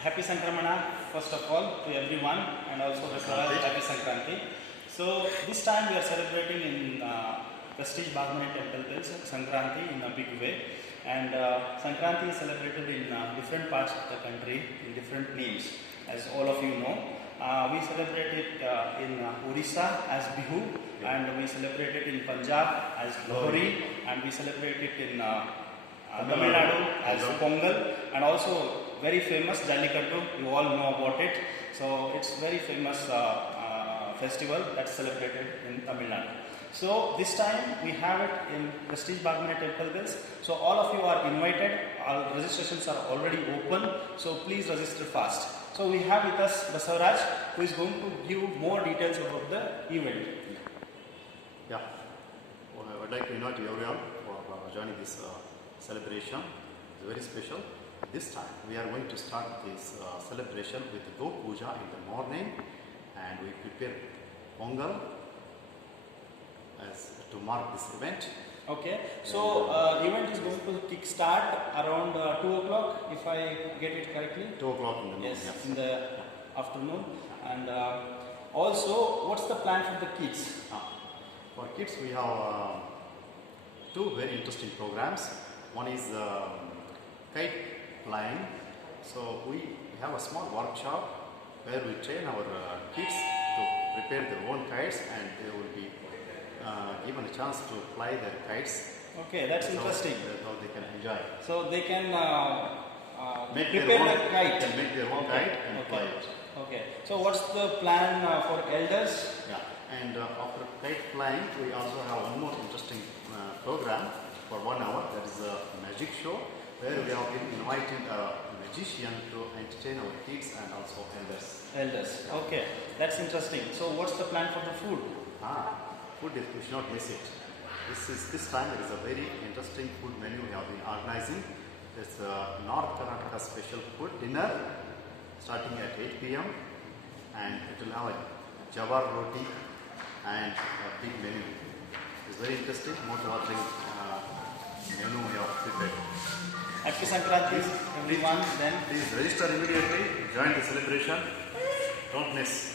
Happy Sankramana, first of all, to everyone, and also Dasara, Happy Sankranti. So this time we are celebrating in Prestige Bhagmani Temple Hills, Sankranti in a big way. And Sankranti is celebrated in different parts of the country in different names, as all of you know. We celebrate it in Orissa as Bihu, and we celebrate it in Punjab as Lohri, and we celebrate it in Tamil Nadu as Pongal, and also very famous Jallikattu. You all know about it. So it's very famous festival that's celebrated in Tamil Nadu. So this time we have it in Prestige Bhagmani Temple Hills. So all of you are invited. All registrations are already open. So please register fast. So we have with us Basavaraj, who is going to give more details about the event. Yeah, well, I would like to invite everyone for joining this celebration. It's very special. This time we are going to start this celebration with Go Puja in the morning, and we prepare Pongal as to mark this event. Okay, so event is going to kick start around 2 o'clock, if I get it correctly. 2 o'clock in the morning. Yes, in the afternoon. And also, what's the plan for the kids? For kids, we have two very interesting programs. One is kite flying. So we have a small workshop where we train our kids to prepare their own kites, and they will be given a chance to fly their kites. Okay, that's interesting. So they can enjoy. So they can Prepare the kite. Can make their own kite and fly it. Okay. So what's the plan for elders? Yeah. And after kite flying, we also have one more interesting program for 1 hour. That is a magic show where we have been inviting a magician to entertain our kids and also elders. Elders. Okay, that's interesting. So what's the plan for the food? Food, we should not miss it. This time there is a very interesting food menu we have been organizing. It's North Karnataka special food dinner starting at 8 p.m. and it will have a jawar roti and a big menu. It's very interesting, mouth-watering menu we have prepared. Happy Sankranti, everyone. Then Please register immediately, join the celebration. Don't miss.